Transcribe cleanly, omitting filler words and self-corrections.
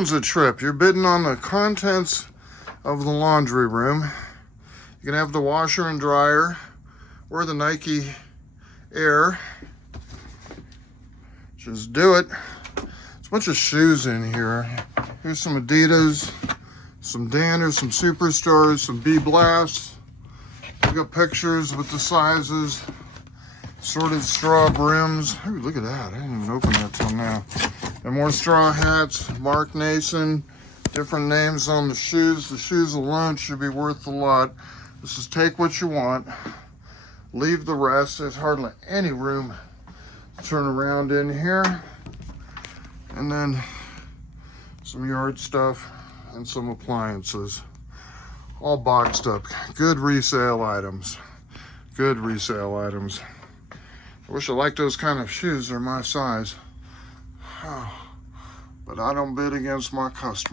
It's a trip. You're bidding on the contents of the laundry room. You can have the washer and dryer or the Nike Air. Just do it. There's a bunch of shoes in here. Here's some Adidas, some Danners, some Superstars, some B Blasts. We got pictures with the sizes, sorted straw brims. Ooh, look at that. I didn't even open that till now. And more straw hats, Mark Nason, different names on the shoes. The shoes alone should be worth a lot. This is take what you want, leave the rest. There's hardly any room to turn around in here. And then some yard stuff and some appliances. All boxed up. Good resale items. Good resale items. I wish I liked those kind of shoes. They're my size. But I don't bid against my customers.